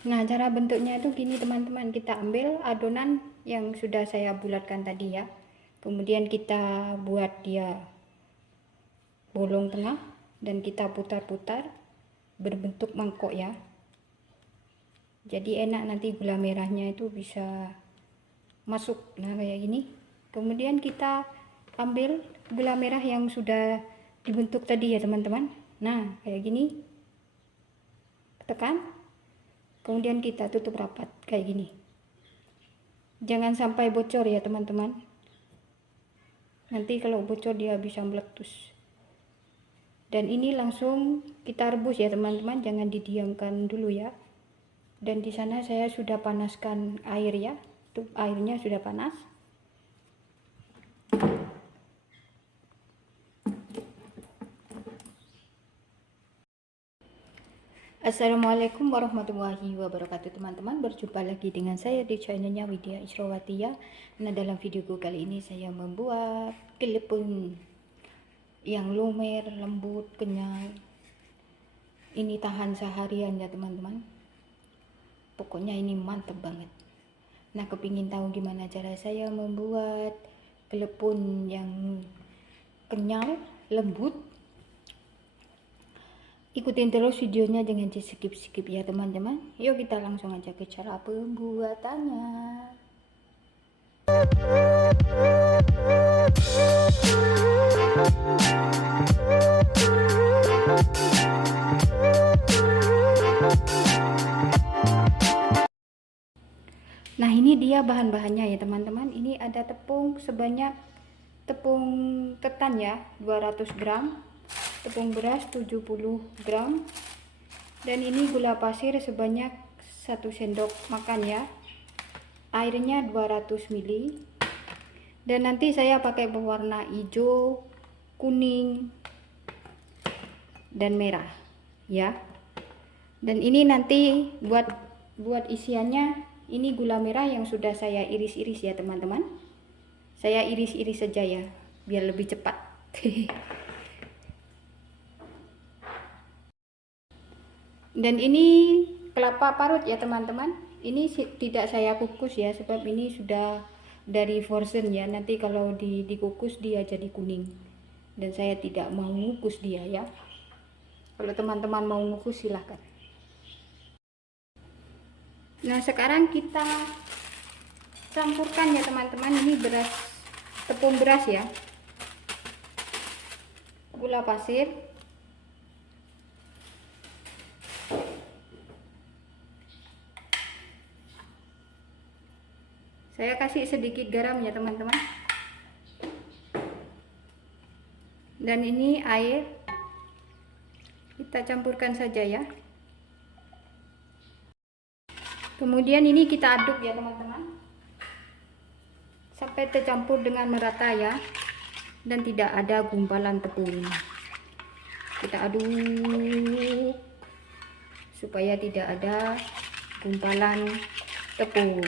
Nah, cara bentuknya itu gini teman-teman, kita ambil adonan yang sudah saya bulatkan tadi ya, kemudian kita buat dia bolong tengah dan kita putar-putar berbentuk mangkok ya, jadi enak nanti gula merahnya itu bisa masuk. Nah kayak gini, kemudian kita ambil gula merah yang sudah dibentuk tadi ya teman-teman. Nah kayak gini, tekan, kemudian kita tutup rapat kayak gini, jangan sampai bocor ya teman-teman, nanti kalau bocor dia bisa meletus. Dan ini langsung kita rebus ya teman-teman, jangan didiamkan dulu ya. Dan di sana saya sudah panaskan air ya, tuh airnya sudah panas. Assalamualaikum warahmatullahi wabarakatuh teman-teman, berjumpa lagi dengan saya di channelnya Widya Israwati. Nah dalam videoku kali ini saya membuat kelepon yang lumer, lembut, kenyal. Ini tahan seharian ya teman-teman, pokoknya ini mantep banget. Nah kepingin tahu gimana cara saya membuat kelepon yang kenyal, lembut? Ikutin terus videonya, jangan di skip-skip ya teman-teman. Yuk kita langsung aja ke cara pembuatannya. Nah ini dia bahan-bahannya ya teman-teman. Ini ada tepung sebanyak tepung ketan ya 200 gram, tepung beras 70 gram, dan ini gula pasir sebanyak 1 sendok makan ya, airnya 200 ml, dan nanti saya pakai pewarna hijau, kuning, dan merah ya. Dan ini nanti buat isiannya, ini gula merah yang sudah saya iris-iris ya teman-teman, saya iris-iris saja ya biar lebih cepat. Dan ini kelapa parut ya teman-teman, ini tidak saya kukus ya, sebab ini sudah dari frozen ya, nanti kalau dikukus dia jadi kuning dan saya tidak mau ngukus dia ya. Kalau teman-teman mau ngukus silahkan. Nah sekarang kita campurkan ya teman-teman, ini tepung beras ya, gula pasir, saya kasih sedikit garam ya teman-teman, dan ini air, kita campurkan saja ya. Kemudian ini kita aduk ya teman-teman, sampai tercampur dengan merata ya, dan tidak ada gumpalan tepung. Kita aduk supaya tidak ada gumpalan tepung.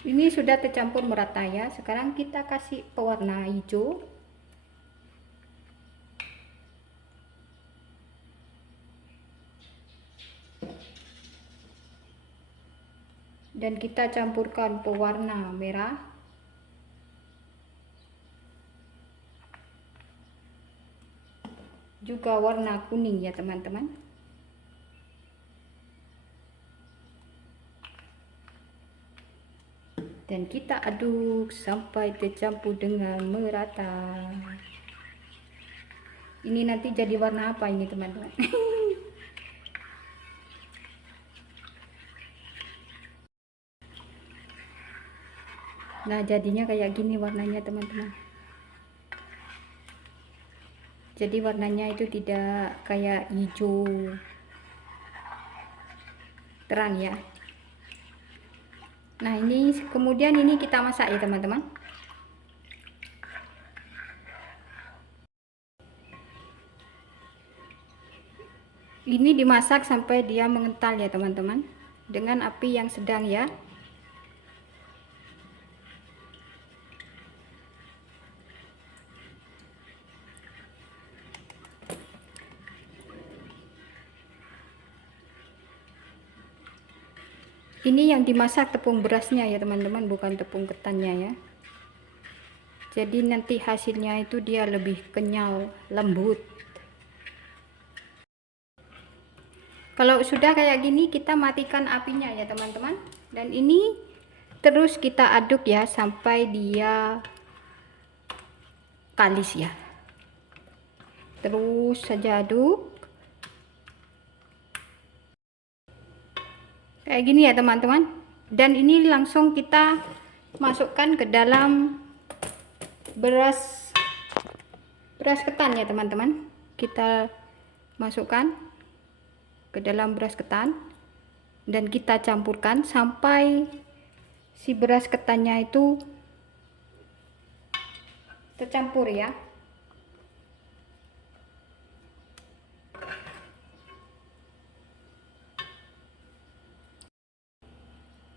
Ini sudah tercampur merata ya. Sekarang kita kasih pewarna hijau, dan kita campurkan pewarna merah, juga warna kuning ya teman-teman. Dan kita aduk sampai tercampur dengan merata. Ini nanti jadi warna apa ini teman-teman? Nah jadinya kayak gini warnanya teman-teman, jadi warnanya itu tidak kayak hijau terang ya. Nah ini kemudian ini kita masak ya teman-teman. Ini dimasak sampai dia mengental ya teman-teman, dengan api yang sedang ya. Ini yang dimasak tepung berasnya ya teman-teman, bukan tepung ketannya ya. Jadi nanti hasilnya itu dia lebih kenyal, lembut. Kalau sudah kayak gini kita matikan apinya ya teman-teman. Dan ini terus kita aduk ya sampai dia kalis ya. Terus saja aduk. Kayak gini ya teman-teman. Dan ini langsung kita masukkan ke dalam beras ketan ya teman-teman. Kita masukkan ke dalam beras ketan dan kita campurkan sampai si beras ketannya itu tercampur ya.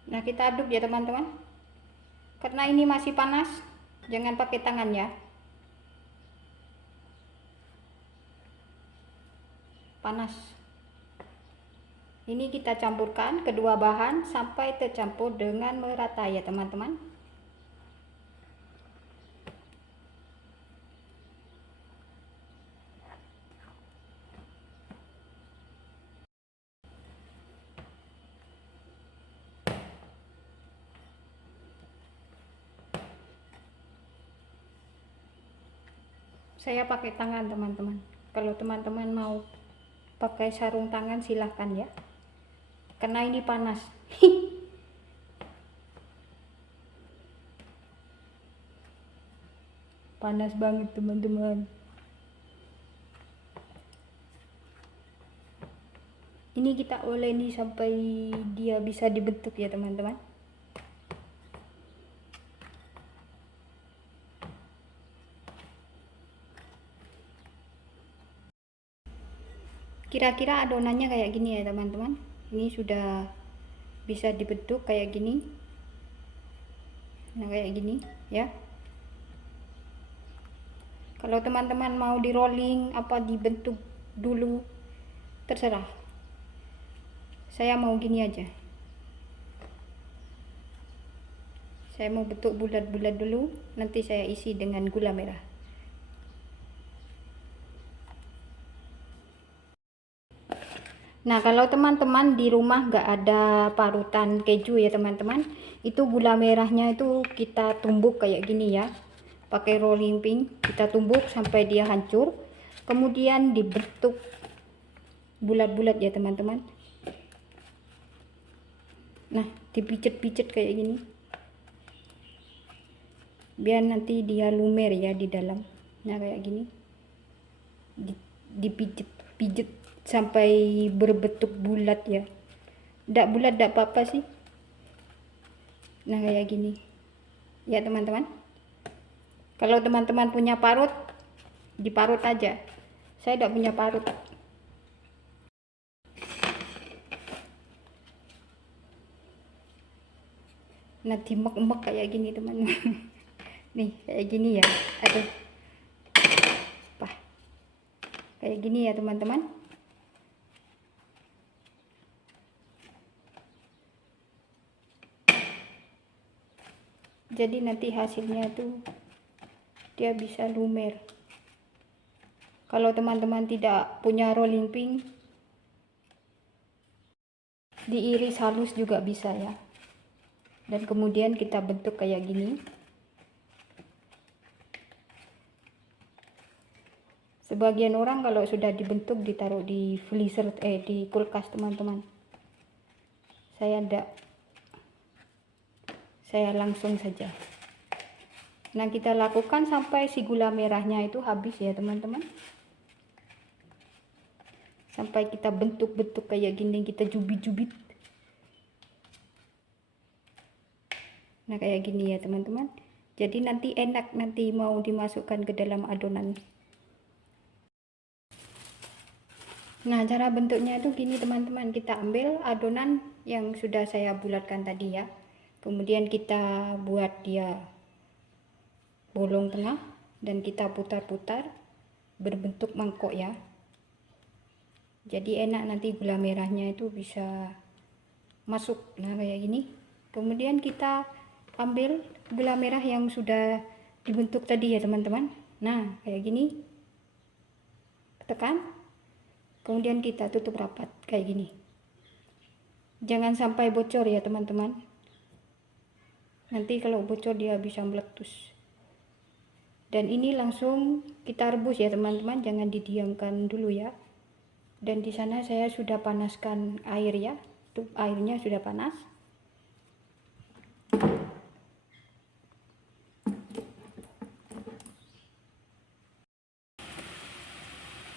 Nah, kita aduk ya teman-teman. Karena ini masih panas, jangan pakai tangan ya. Panas. Ini kita campurkan kedua bahan sampai tercampur dengan merata ya teman-teman. Saya pakai tangan teman-teman. Kalau teman-teman mau pakai sarung tangan silahkan ya. Karena ini panas. Panas banget teman-teman. Ini kita oleni sampai dia bisa dibentuk ya teman-teman. Kira-kira adonannya kayak gini ya teman-teman. Ini sudah bisa dibentuk kayak gini. Nah, kayak gini ya. Kalau teman-teman mau di rolling apa dibentuk dulu, terserah. Saya mau gini aja. Saya mau bentuk bulat-bulat dulu, nanti saya isi dengan gula merah. Nah, kalau teman-teman di rumah nggak ada parutan keju ya teman-teman, itu gula merahnya itu kita tumbuk kayak gini ya, pakai rolling pin, kita tumbuk sampai dia hancur, kemudian dibentuk bulat-bulat ya teman-teman. Nah, dipijet-pijet kayak gini, biar nanti dia lumer ya di dalam. Nah, kayak gini, dipijet-pijet sampai berbentuk bulat ya. Nggak bulat nggak apa-apa sih. Nah, kayak gini ya teman-teman. Kalau teman-teman punya parut, diparut aja. Saya tidak punya parut. Nah, dimek-mek kayak gini teman-teman. Nih kayak gini ya. Aduh, apa kayak gini ya teman-teman. Jadi nanti hasilnya tuh dia bisa lumer. Kalau teman-teman tidak punya rolling pin, diiris halus juga bisa ya. Dan kemudian kita bentuk kayak gini. Sebagian orang kalau sudah dibentuk ditaruh di freezer, di kulkas teman-teman. Saya enggak. Saya langsung saja. Nah, kita lakukan sampai si gula merahnya itu habis ya teman-teman. Sampai kita bentuk-bentuk kayak gini, kita jubit-jubit. Nah, kayak gini ya teman-teman. Jadi nanti enak nanti mau dimasukkan ke dalam adonan. Nah, cara bentuknya itu gini teman-teman. Kita ambil adonan yang sudah saya bulatkan tadi ya. Kemudian kita buat dia bolong tengah dan kita putar-putar berbentuk mangkok ya. Jadi enak nanti gula merahnya itu bisa masuk. Nah kayak gini. Kemudian kita ambil gula merah yang sudah dibentuk tadi ya teman-teman. Nah kayak gini, tekan, kemudian kita tutup rapat kayak gini. Jangan sampai bocor ya teman-teman, nanti kalau bocor dia bisa meletus. Dan ini langsung kita rebus ya teman-teman, jangan didiamkan dulu ya. Dan di sana saya sudah panaskan air ya, tuh airnya sudah panas.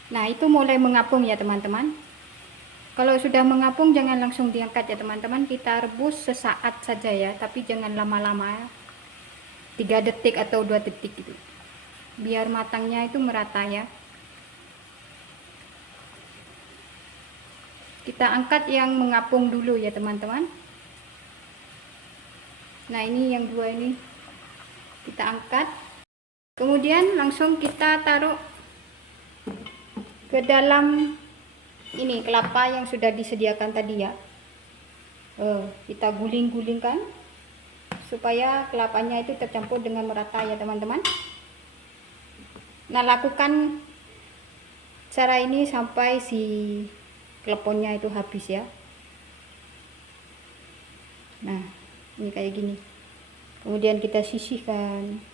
Nah itu mulai mengapung ya teman-teman. Kalau sudah mengapung jangan langsung diangkat ya teman-teman, kita rebus sesaat saja ya, tapi jangan lama-lama, 3 detik atau 2 detik gitu, biar matangnya itu merata ya. Kita angkat yang mengapung dulu ya teman-teman. Nah ini yang 2 ini kita angkat, kemudian langsung kita taruh ke dalam ini kelapa yang sudah disediakan tadi ya. Kita guling-gulingkan supaya kelapanya itu tercampur dengan merata ya teman-teman. Nah lakukan cara ini sampai si kleponnya itu habis ya. Nah ini kayak gini, kemudian kita sisihkan.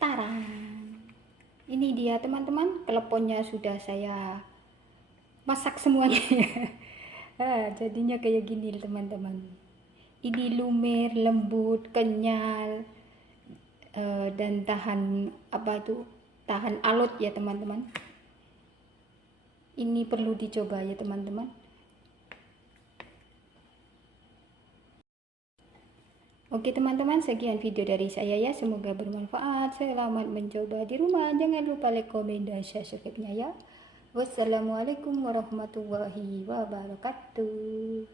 Tarang, ini dia teman-teman, kleponnya sudah saya masak semuanya. Jadinya kayak gini teman-teman. Ini lumer, lembut, kenyal, dan tahan tahan alot ya teman-teman. Ini perlu dicoba ya teman-teman. Oke teman-teman, sekian video dari saya ya, semoga bermanfaat. Selamat mencoba di rumah, jangan lupa like, komen, dan share subscribe-nya ya. Wassalamualaikum warahmatullahi wabarakatuh.